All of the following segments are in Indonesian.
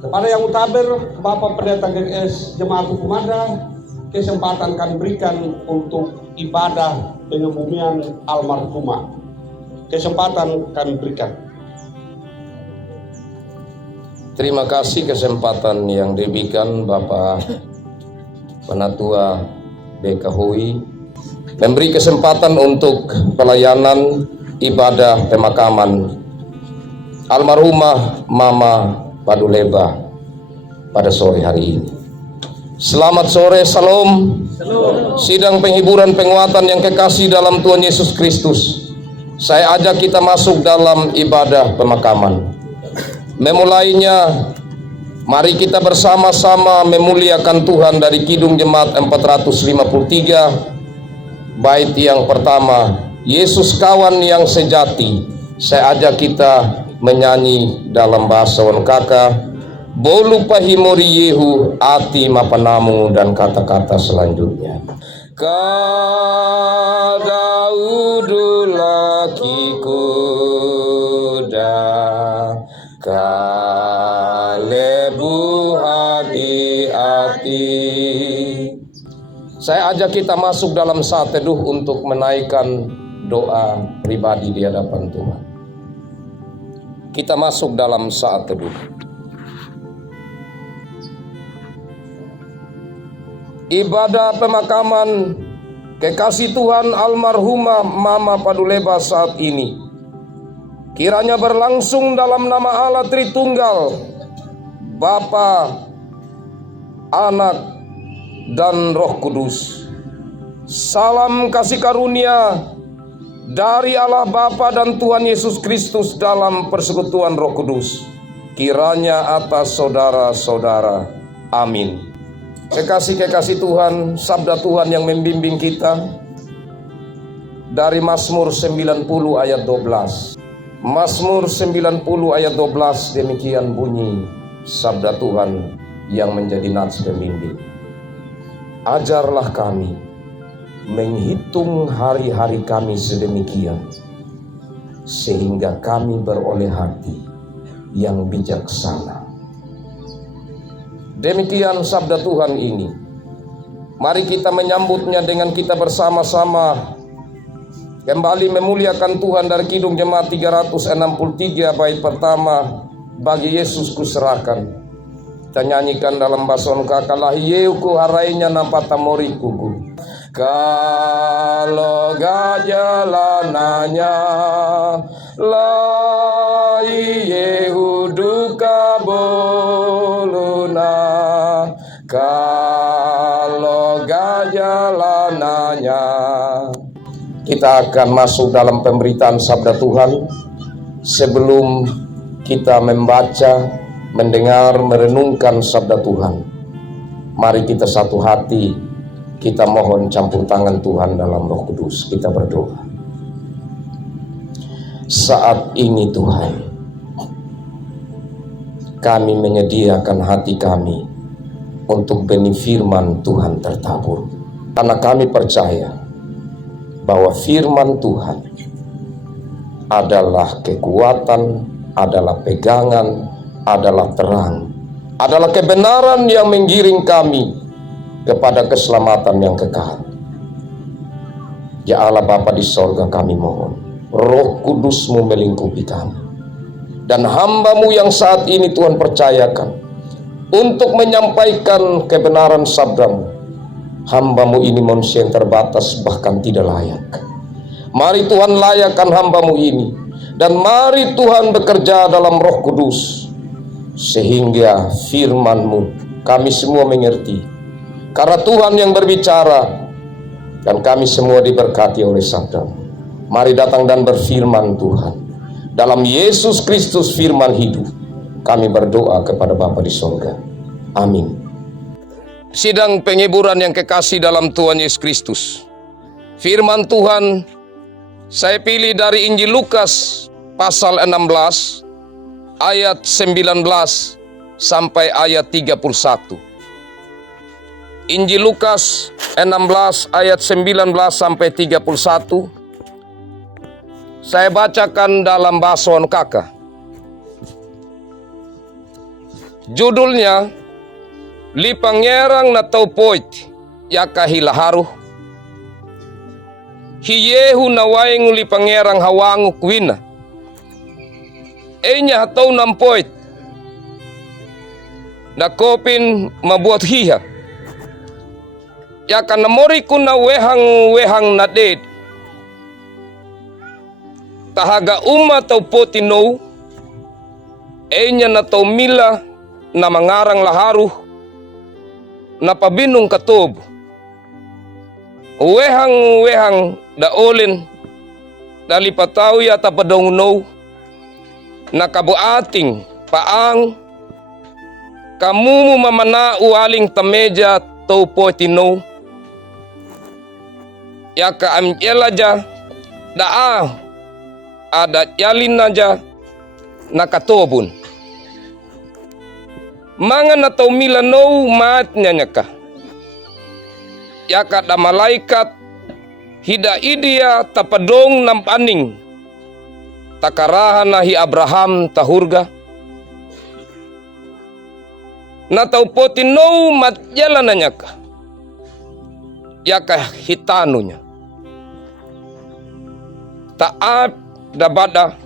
Kepada yang utaber Bapak Pendeta GKS Jemaat Hukum Ada, kesempatan kami berikan untuk ibadah pengebumian almarhumah. Kesempatan kami berikan. Terima kasih kesempatan yang diberikan Bapak Penatua BKHUI memberi kesempatan untuk pelayanan ibadah pemakaman almarhumah Mama Paduleba pada sore hari ini. Selamat sore, salam. Sidang penghiburan penguatan yang kekasih dalam Tuhan Yesus Kristus, saya ajak kita masuk dalam ibadah pemakaman. Memulainya, mari kita bersama-sama memuliakan Tuhan dari Kidung Jemaat 453, bait yang pertama, Yesus kawan yang sejati. Saya ajak kita menyanyi dalam bahasa Wankaka, bolu pahimori Yehu ati mapanamu, dan kata-kata selanjutnya. Kadaudulaki kuda kalebu hati-hati. Saya ajak kita masuk dalam saat teduh untuk menaikkan doa pribadi di hadapan Tuhan. Kita masuk dalam saat teduh. Ibadah pemakaman kekasih Tuhan almarhumah Mama Paduleba saat ini kiranya berlangsung dalam nama Allah Tritunggal, Bapa, Anak, dan Roh Kudus. Salam kasih karunia dari Allah Bapa dan Tuhan Yesus Kristus dalam persekutuan Roh Kudus kiranya atas saudara-saudara. Amin. Kekasih-kekasih Tuhan, sabda Tuhan yang membimbing kita dari Mazmur 90 ayat 12. Mazmur 90 ayat 12, demikian bunyi sabda Tuhan yang menjadi nats pembimbing. Ajarlah kami menghitung hari-hari kami sedemikian, sehingga kami beroleh hati yang bijaksana. Demikian sabda Tuhan ini. Mari kita menyambutnya dengan kita bersama-sama kembali memuliakan Tuhan dari Kidung Jemaat 363 bait pertama, bagi Yesus kuserahkan. Kita nyanyikan dalam bahasa Wankaka, lahiyeuku harainya napata morikuku. Kalau gajalananya lai Yehuduka boluna, kalau gajalananya. Kita akan masuk dalam pemberitaan sabda Tuhan. Sebelum kita membaca, mendengar, merenungkan sabda Tuhan, mari kita satu hati, kita mohon campur tangan Tuhan dalam Roh Kudus. Kita berdoa. Saat ini Tuhan, kami menyediakan hati kami untuk benih firman Tuhan tertabur. Karena kami percaya bahwa firman Tuhan adalah kekuatan, adalah pegangan, adalah terang, adalah kebenaran yang menggiring kami kepada keselamatan yang kekal. Ya Allah Bapa di sorga, kami mohon Roh Kudus-Mu melingkupi kami, dan hamba-Mu yang saat ini Tuhan percayakan untuk menyampaikan kebenaran sabda-Mu. Hamba-Mu ini manusia yang terbatas, bahkan tidak layak. Mari Tuhan layakkan hamba-Mu ini, dan mari Tuhan bekerja dalam Roh Kudus, sehingga firman-Mu kami semua mengerti. Karena Tuhan yang berbicara, dan kami semua diberkati oleh sabda-Mu. Mari datang dan berfirman Tuhan. Dalam Yesus Kristus firman hidup, kami berdoa kepada Bapa di sorga. Amin. Sidang penghiburan yang kekasih dalam Tuhan Yesus Kristus, firman Tuhan saya pilih dari Injil Lukas pasal 16 ayat 19 sampai ayat 31. Injil Lukas 16 ayat 19 sampai 31. Saya bacakan dalam bahasa Wankaka. Judulnya, Li Pangerang na taupoit yaka hilaharu. Hiyehu na waingu li pangerang hawangu kuina. Enya hatau nampoit. Na kopin mabuat hiha. Yaka namoriku na wehang na ded. Tahaga tau potino. Enya na tau mila na mangarang laharu. Na pabinong katob. Wehang da olin dalipataw ya tapadongno na kabuating paang kamu mamana ualing tameja tau potino ya ka amjela ja daa ada yalin naja nakatobun mga na tau milano maat nyanyaka ya ka da malaikat hida idia tapadong nampaning takarahan na hi Abraham tahurga na taupotin no matjala na niya ka yaka hitano niya taat dabada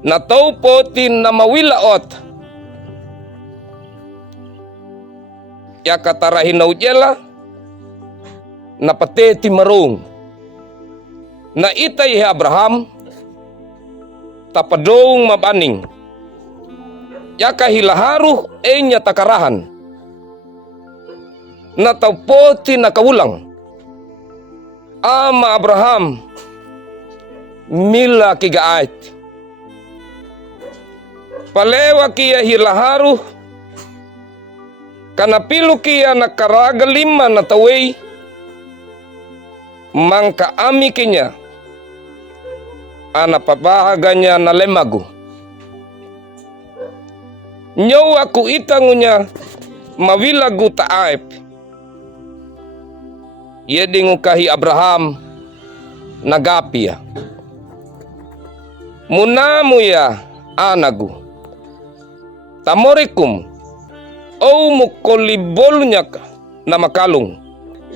na taupotin na mawilaot yaka tarahin na ujela na pateti marong na itay hi Abraham tapadong mabaning yaka hilaharu enya takarahan na taupoti na kawulang ama Abraham mila kigaait palewa kia hilaharu kanapilu kia nakaraga lima na taway mangka ami kinya ana papahaganya na lemagu nyaw aku itangunya mawilagu taip yedingu kahi Abraham nagapia munamu ya anagu tamorikum au mukolibolunya ka na makalung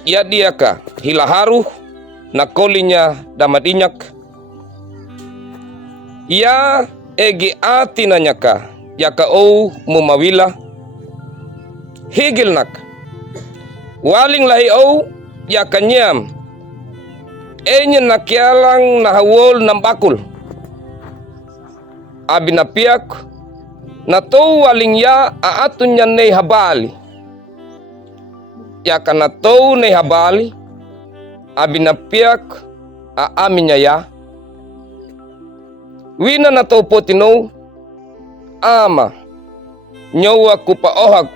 ya dia ka hilaharu na kolinya damadinyak ya egi ati nanyaka yaka ou mumawila higil nak waling lahi ou yaka nyam enya nakyalang nahawol nambakul abinapiak na tou waling ya aatun yan nei habali yaka na tou nei habali abinapiak aaminya ya wina na tau potino ama nyawa ku paohag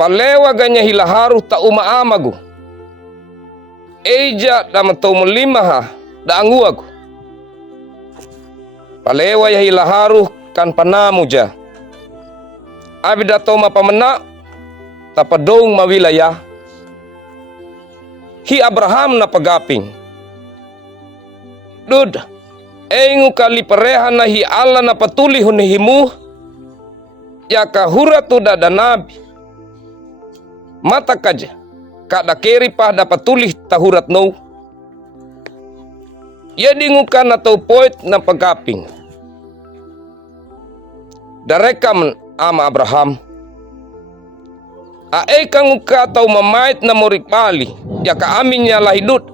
palewa ganya hilaharu ta umaamagu eja dama tau mulimaha da anguagu palewa ya hilaharu kan panamu ja abida tau mapamana tapadong mawilaya hi Abraham na pagaping dud engu kali parehan na hi Allah na patuli hunihimu yaka huratu da nabi mata kaja kada keri pah dapat tulih tahurat no yedingu kana tau poit na pagaping darekam ama Abraham ae kang uka tau mamait na morikpali yaka aminnya lahidut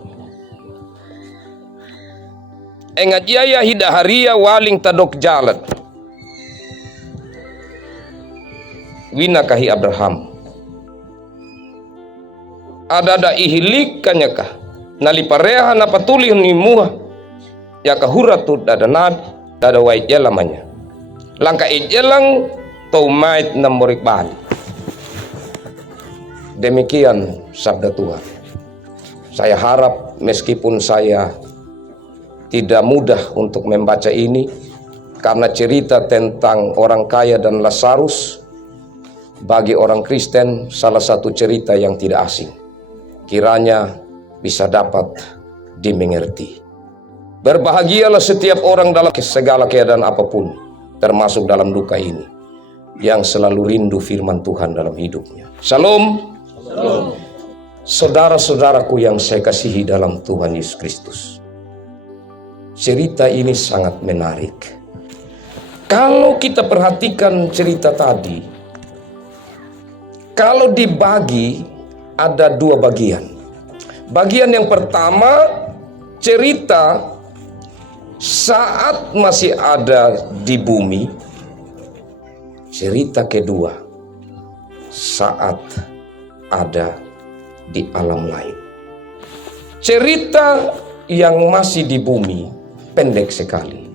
engat yaya hidaharia waling tadok jalan wina kahi Abraham ada ihilikannya kah nalipareha na patuli nimuha ya kahuratu dada nabi dada wait jelamanya langka ijelang tau mait na morik bali demikian sabda Tuhan. Saya harap meskipun saya tidak mudah untuk membaca ini karena cerita tentang orang kaya dan Lazarus bagi orang Kristen salah satu cerita yang tidak asing. Kiranya bisa dapat dimengerti. Berbahagialah setiap orang dalam segala keadaan apapun, termasuk dalam duka ini. yang selalu rindu firman Tuhan dalam hidupnya. Shalom. Shalom. Saudara-saudaraku yang saya kasihi dalam Tuhan Yesus Kristus. Cerita ini sangat menarik. Kalau kita perhatikan cerita tadi, kalau dibagi ada dua bagian. Bagian yang pertama, cerita saat masih ada di bumi. Cerita kedua, saat ada di alam lain. Cerita yang masih di bumi pendek sekali.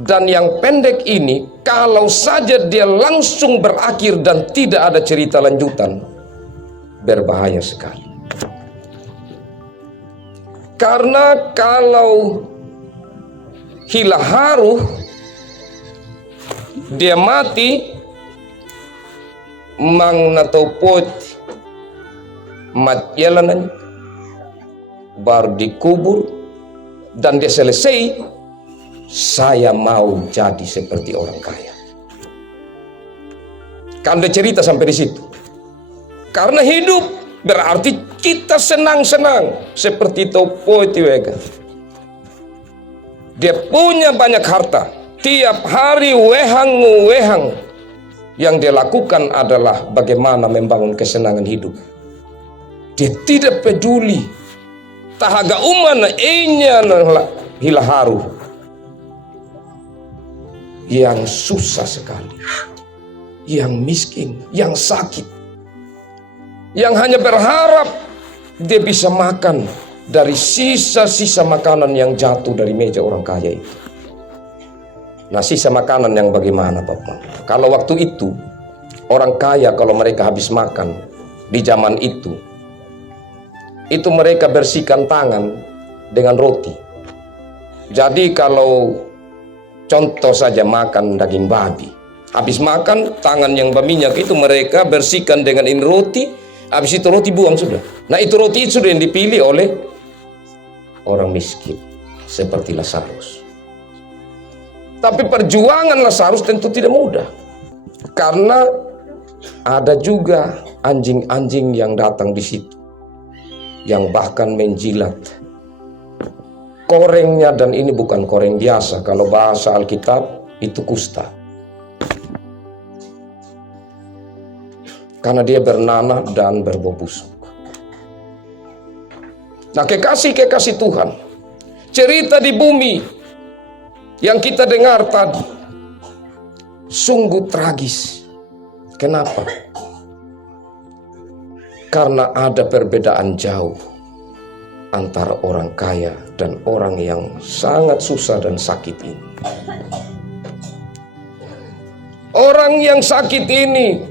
Dan yang pendek ini, kalau saja dia langsung berakhir dan tidak ada cerita lanjutan, berbahaya sekali. Karena kalau Hilaharuh dia mati, mang natopot matyalan baru dikubur dan dia selesai. Saya mau jadi seperti orang kaya. Kan ada cerita sampai di situ. Karena hidup berarti kita senang-senang seperti Topot Wega. Dia punya banyak harta. Tiap hari wehang. Yang dia lakukan adalah bagaimana membangun kesenangan hidup. Dia tidak peduli. Tahaga umana enya Hilaharuh. Yang susah sekali. Yang miskin. Yang sakit. Yang hanya berharap dia bisa makan dari sisa-sisa makanan yang jatuh dari meja orang kaya itu. Nah, sisa makanan yang bagaimana, Bapak? Kalau waktu itu, orang kaya kalau mereka habis makan di zaman itu mereka bersihkan tangan dengan roti. Jadi kalau contoh saja makan daging babi, habis makan tangan yang berminyak itu mereka bersihkan dengan ini roti, habis itu roti buang sudah. Nah, itu roti itu sudah yang dipilih oleh orang miskin seperti Lazarus. Tapi perjuangan Lazarus tentu tidak mudah. Karena ada juga anjing-anjing yang datang di situ. Yang bahkan menjilat korengnya, dan ini bukan koreng biasa. Kalau bahasa Alkitab itu kusta. Karena dia bernanah dan berbau busuk. Nah, kekasih-kekasih Tuhan, cerita di bumi yang kita dengar tadi sungguh tragis. Kenapa? Karena ada perbedaan jauh antara orang kaya dan orang yang sangat susah dan sakit ini. Orang yang sakit ini,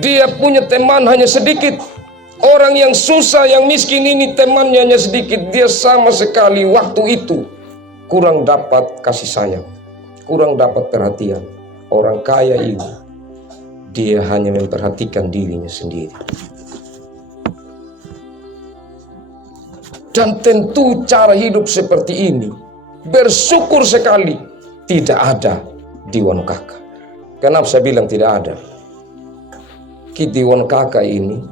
dia punya teman hanya sedikit. Orang yang susah, yang miskin ini temannya hanya sedikit. Dia sama sekali waktu itu kurang dapat kasih sayang, kurang dapat perhatian. Orang kaya ini, dia hanya memperhatikan dirinya sendiri. Dan tentu cara hidup seperti ini, bersyukur sekali tidak ada di Wanokaka. Kenapa saya bilang tidak ada? Di Wanokaka ini,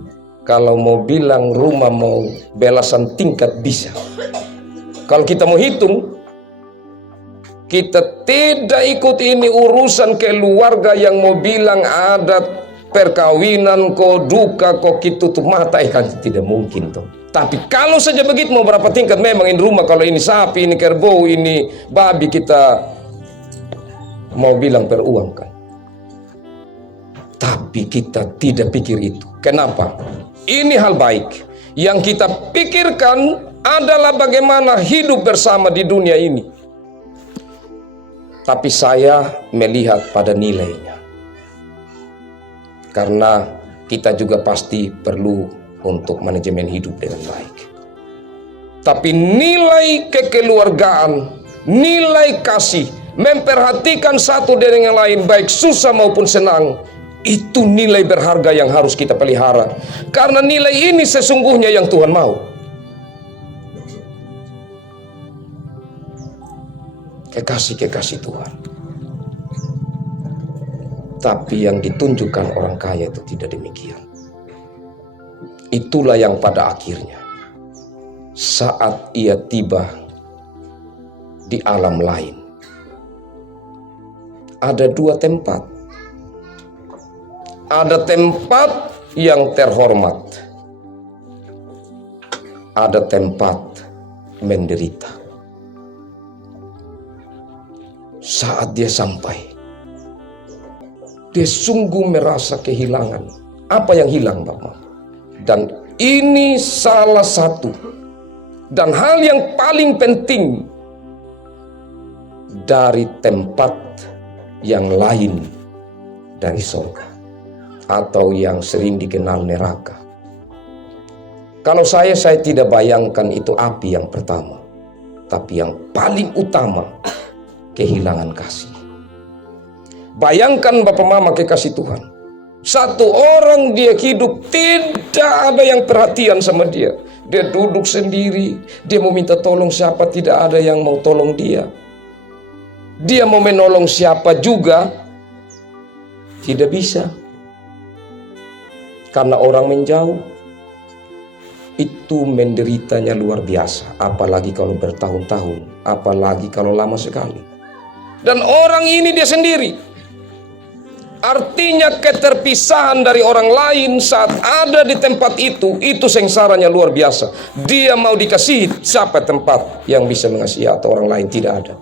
kalau mau bilang rumah mau belasan tingkat bisa. Kalau kita mau hitung, kita tidak ikut ini urusan keluarga yang mau bilang ada perkawinan kok, duka kok, kita tutup mata, kan tidak mungkin toh. Tapi kalau saja begitu mau berapa tingkat, memang ini rumah, kalau ini sapi, ini kerbau, ini babi, kita mau bilang peruangkan. Tapi kita tidak pikir itu. Kenapa? Ini hal baik. Yang kita pikirkan adalah bagaimana hidup bersama di dunia ini. Tapi saya melihat pada nilainya. Karena kita juga pasti perlu untuk manajemen hidup dengan baik. Tapi nilai kekeluargaan, nilai kasih, memperhatikan satu dengan yang lain, baik susah maupun senang, itu nilai berharga yang harus kita pelihara. Karena nilai ini sesungguhnya yang Tuhan mau. Kekasih-kekasih Tuhan. Tapi yang ditunjukkan orang kaya itu tidak demikian. Itulah yang pada akhirnya, saat ia tiba di alam lain, ada dua tempat. Ada tempat yang terhormat, ada tempat menderita. Saat dia sampai, dia sungguh merasa kehilangan. Apa yang hilang, Bapak? Dan ini salah satu dan hal yang paling penting dari tempat yang lain dari surga, atau yang sering dikenal neraka. Kalau saya tidak bayangkan itu api yang pertama, tapi yang paling utama, kehilangan kasih. Bayangkan Bapak Mama kekasih Tuhan, satu orang dia hidup tidak ada yang perhatian sama dia. Dia duduk sendiri, dia mau minta tolong siapa, tidak ada yang mau tolong dia. Dia mau menolong siapa juga tidak bisa, karena orang menjauh. Itu menderitanya luar biasa, apalagi kalau bertahun-tahun, apalagi kalau lama sekali. Dan orang ini dia sendiri. Artinya keterpisahan dari orang lain saat ada di tempat itu sengsaranya luar biasa. Dia mau dikasihi, siapa tempat yang bisa mengasihi atau orang lain? Tidak ada.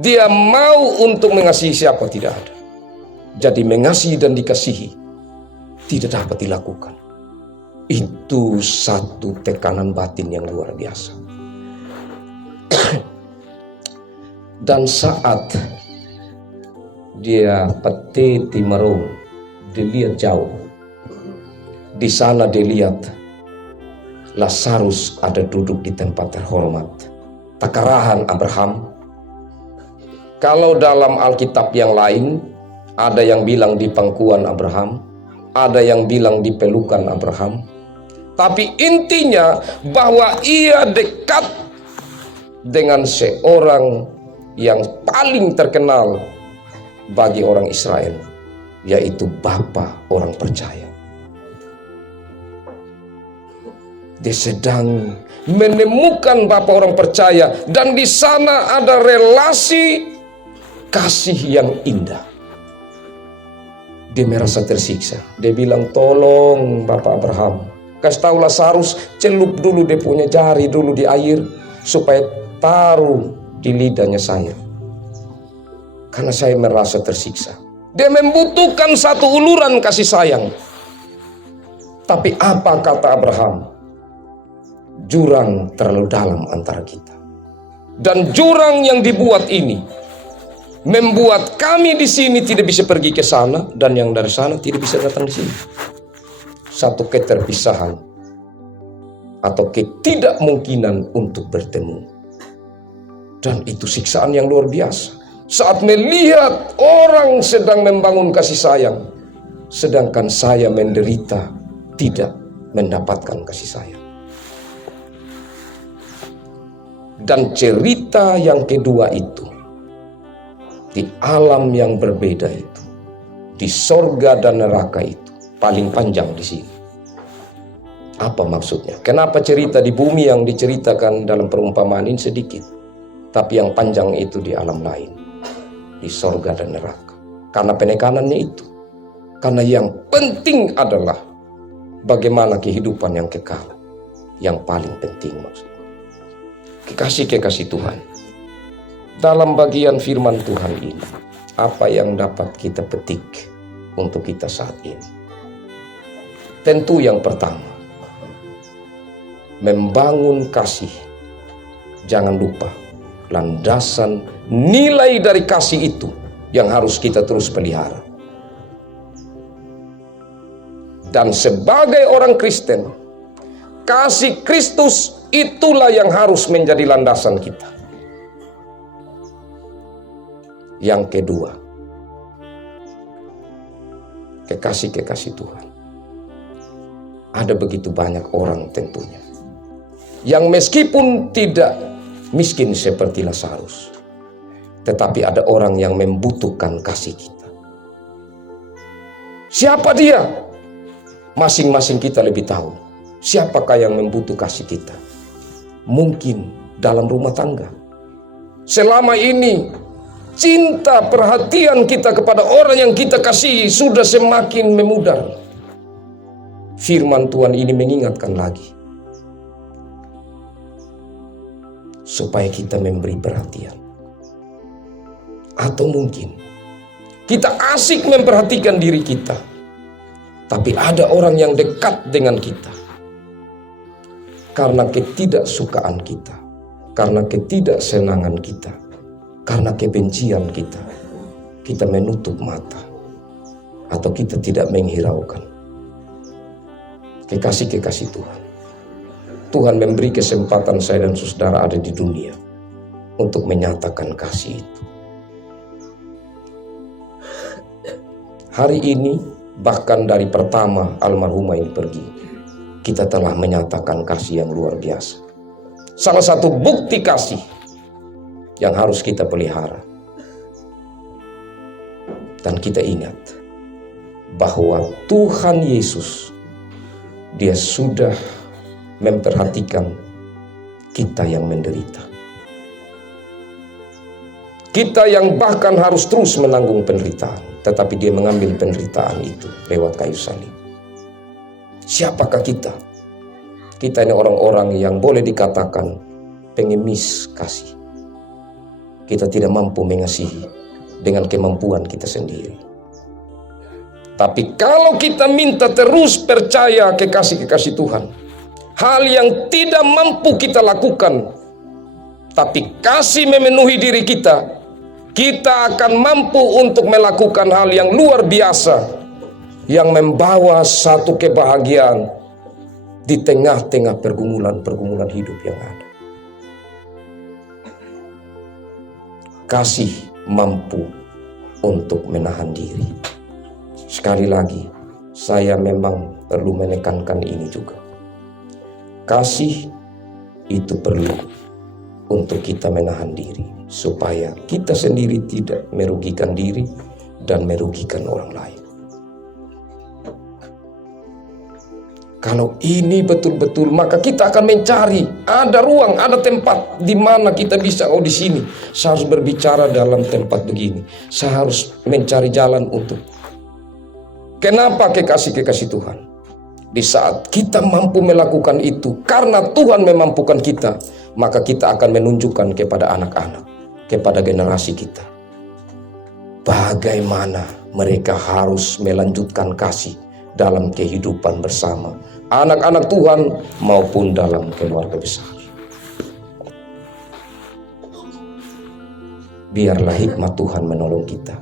Dia mau untuk mengasihi siapa? Tidak ada. Jadi mengasihi dan dikasihi tidak dapat dilakukan. Itu satu tekanan batin yang luar biasa. Dan saat dia peteti merung, dilihat jauh. Di sana dilihat Lazarus ada duduk di tempat terhormat. Takarahan Abraham. Kalau dalam Alkitab yang lain, ada yang bilang di pangkuan Abraham, ada yang bilang di pelukan Abraham. Tapi intinya bahwa ia dekat dengan seorang yang paling terkenal bagi orang Israel, yaitu Bapa orang percaya. Dia sedang menemukan Bapa orang percaya, dan di sana ada relasi kasih yang indah. Dia merasa tersiksa. Dia bilang, tolong Bapak Abraham, kasih tahu Lazarus, celup dulu dia punya jari dulu di air, supaya taruh di lidahnya saya, karena saya merasa tersiksa. Dia membutuhkan satu uluran kasih sayang. Tapi apa kata Abraham? Jurang terlalu dalam antara kita. Dan jurang yang dibuat ini membuat kami di sini tidak bisa pergi ke sana, dan yang dari sana tidak bisa datang di sini. Satu keterpisahan atau ketidakmungkinan untuk bertemu. Dan itu siksaan yang luar biasa. Saat melihat orang sedang membangun kasih sayang, sedangkan saya menderita tidak mendapatkan kasih sayang. Dan cerita yang kedua itu, di alam yang berbeda itu, di sorga dan neraka itu, paling panjang di sini. Apa maksudnya? Kenapa cerita di bumi yang diceritakan dalam perumpamaan ini sedikit, tapi yang panjang itu di alam lain, di sorga dan neraka? Karena penekanannya itu. Karena yang penting adalah bagaimana kehidupan yang kekal, yang paling penting maksudnya. Kekasih-kekasih Tuhan, dalam bagian firman Tuhan ini, apa yang dapat kita petik untuk kita saat ini? Tentu yang pertama, membangun kasih. Jangan lupa, landasan nilai dari kasih itu yang harus kita terus pelihara. Dan sebagai orang Kristen, kasih Kristus itulah yang harus menjadi landasan kita. Yang kedua, kekasih-kekasih Tuhan. Ada begitu banyak orang tentunya yang meskipun tidak miskin seperti Lazarus, tetapi ada orang yang membutuhkan kasih kita. Siapa dia? Masing-masing kita lebih tahu. Siapakah yang membutuhkan kasih kita? Mungkin dalam rumah tangga. Selama ini cinta, perhatian kita kepada orang yang kita kasihi sudah semakin memudar. Firman Tuhan ini mengingatkan lagi, supaya kita memberi perhatian. Atau mungkin kita asik memperhatikan diri kita, tapi ada orang yang dekat dengan kita. Karena ketidaksukaan kita, karena ketidaksenangan kita, karena kebencian kita, kita menutup mata atau kita tidak menghiraukan kekasih-kekasih Tuhan. Tuhan memberi kesempatan saya dan saudara ada di dunia untuk menyatakan kasih itu. Hari ini, bahkan dari pertama almarhumah ini pergi, kita telah menyatakan kasih yang luar biasa. Salah satu bukti kasih yang harus kita pelihara. Dan kita ingat bahwa Tuhan Yesus, Dia sudah memperhatikan kita yang menderita. Kita yang bahkan harus terus menanggung penderitaan, tetapi Dia mengambil penderitaan itu lewat kayu salib. Siapakah kita? Kita ini orang-orang yang boleh dikatakan pengemis kasih. Kita tidak mampu mengasihi dengan kemampuan kita sendiri. Tapi kalau kita minta terus percaya kekasih-kekasih Tuhan, hal yang tidak mampu kita lakukan, tapi kasih memenuhi diri kita, kita akan mampu untuk melakukan hal yang luar biasa, yang membawa satu kebahagiaan di tengah-tengah pergumulan-pergumulan hidup yang ada. Kasih mampu untuk menahan diri. Sekali lagi, saya memang perlu menekankan ini juga. Kasih itu perlu untuk kita menahan diri, supaya kita sendiri tidak merugikan diri dan merugikan orang lain. Kalau ini betul-betul, maka kita akan mencari, ada ruang, ada tempat di mana kita bisa, di sini saya harus berbicara dalam tempat begini. Saya harus mencari jalan untuk. Kenapa kekasih-kekasih Tuhan? Di saat kita mampu melakukan itu, karena Tuhan memampukan kita, maka kita akan menunjukkan kepada anak-anak, kepada generasi kita, bagaimana mereka harus melanjutkan kasih dalam kehidupan bersama anak-anak Tuhan maupun dalam keluarga besar. Biarlah hikmat Tuhan menolong kita,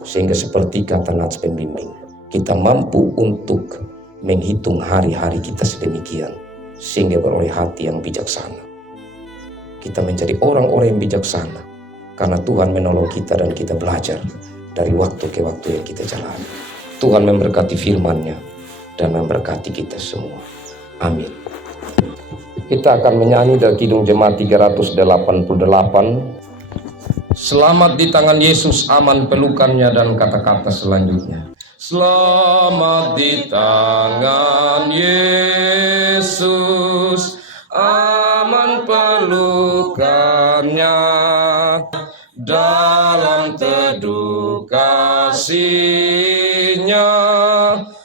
sehingga seperti kata Nats Pembimbing, kita mampu untuk menghitung hari-hari kita sedemikian, sehingga beroleh hati yang bijaksana. Kita menjadi orang-orang yang bijaksana, karena Tuhan menolong kita dan kita belajar dari waktu ke waktu yang kita jalani. Tuhan memberkati firman-Nya dan memberkati kita semua. Amin. Kita akan menyanyi dari Kidung Jemaat 388. Selamat di tangan Yesus, aman pelukannya, dan kata-kata selanjutnya. Selamat di tangan Yesus, aman pelukannya, dalam teduh kasih-Nya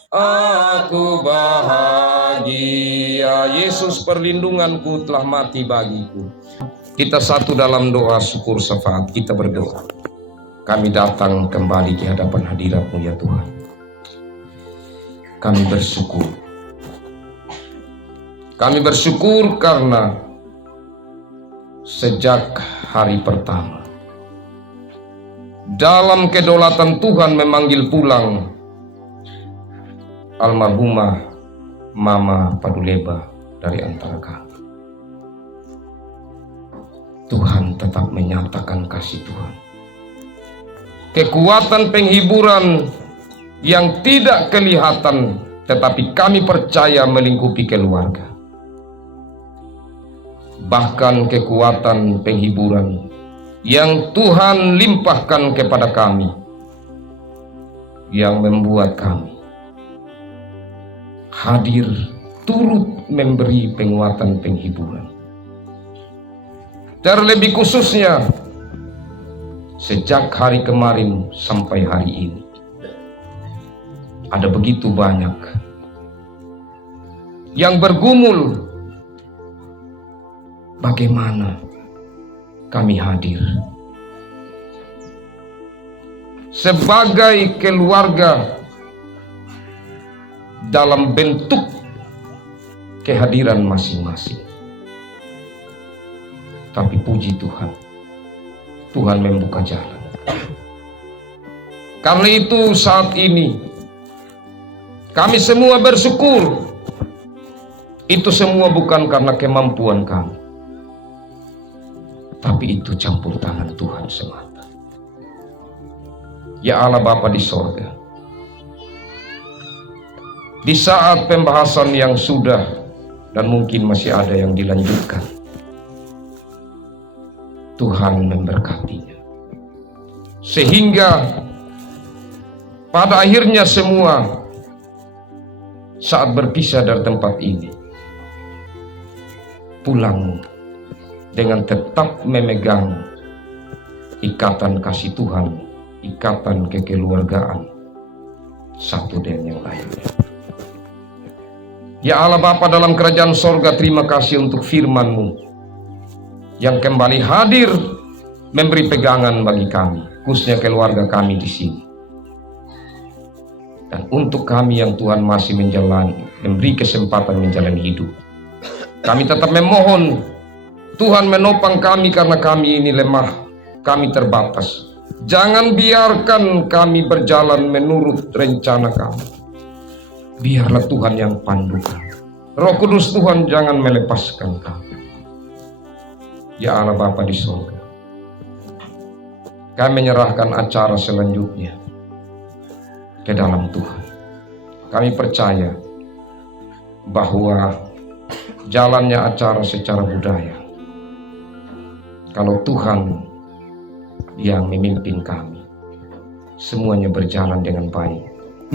aku bahagia. Yesus perlindunganku telah mati bagiku. Kita satu dalam doa syukur syafaat, kita berdoa. Kami datang kembali di hadapan hadirat-Mu ya Tuhan. Kami bersyukur. Kami bersyukur karena sejak hari pertama, dalam kedaulatan Tuhan memanggil pulang almarhumah Mama Paduleba dari antara kami. Tuhan tetap menyatakan kasih Tuhan. Kekuatan penghiburan yang tidak kelihatan, tetapi kami percaya melingkupi keluarga. Bahkan kekuatan penghiburan yang Tuhan limpahkan kepada kami, yang membuat kami hadir turut memberi penguatan penghiburan. Terlebih khususnya sejak hari kemarin sampai hari ini, ada begitu banyak yang bergumul bagaimana kami hadir sebagai keluarga dalam bentuk kehadiran masing-masing. Tapi puji Tuhan, Tuhan membuka jalan. Karena itu saat ini kami semua bersyukur. Itu semua bukan karena kemampuan kami, tapi itu campur tangan Tuhan semata. Ya Allah Bapa di sorga, di saat pembahasan yang sudah dan mungkin masih ada yang dilanjutkan, Tuhan memberkatinya, sehingga pada akhirnya semua saat berpisah dari tempat ini, pulang dengan tetap memegang ikatan kasih Tuhan, ikatan kekeluargaan satu dengan yang lainnya. Ya Allah Bapa dalam kerajaan sorga, terima kasih untuk firman-Mu yang kembali hadir memberi pegangan bagi kami, khususnya keluarga kami di sini. Dan untuk kami yang Tuhan masih menjalani, memberi kesempatan menjalani hidup, kami tetap memohon Tuhan menopang kami karena kami ini lemah, kami terbatas. Jangan biarkan kami berjalan menurut rencana kami. Biarlah Tuhan yang pandu kami. Roh Kudus Tuhan jangan melepaskan kami. Ya Allah Bapa di surga, kami menyerahkan acara selanjutnya ke dalam Tuhan. Kami percaya bahwa jalannya acara secara budaya, kalau Tuhan yang memimpin kami, semuanya berjalan dengan baik,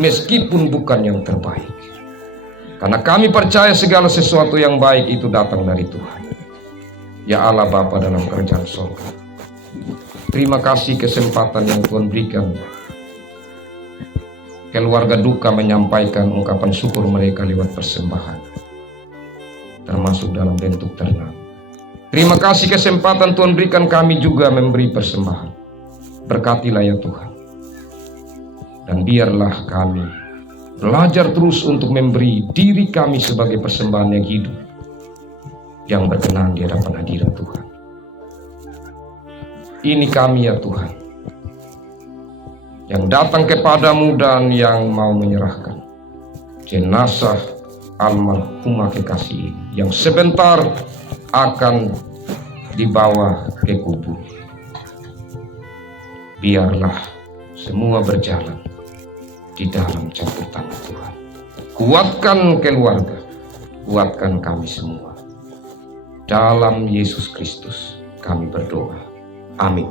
meskipun bukan yang terbaik. Karena kami percaya segala sesuatu yang baik itu datang dari Tuhan. Ya Allah Bapa dalam kerajaan surga, terima kasih kesempatan yang Tuhan berikan keluarga duka menyampaikan ungkapan syukur mereka lewat persembahan, termasuk dalam bentuk ternak. Terima kasih kesempatan Tuhan berikan kami juga memberi persembahan. Berkatilah ya Tuhan. Dan biarlah kami belajar terus untuk memberi diri kami sebagai persembahan yang hidup, yang berkenan di hadapan hadirat Tuhan. Ini kami ya Tuhan, yang datang kepadamu dan yang mau menyerahkan jenazah almarhumah kekasih ini, yang sebentar akan dibawa ke kubur. Biarlah semua berjalan di dalam campur tangan Tuhan. Kuatkan keluarga, kuatkan kami semua. Dalam Yesus Kristus kami berdoa. Amin.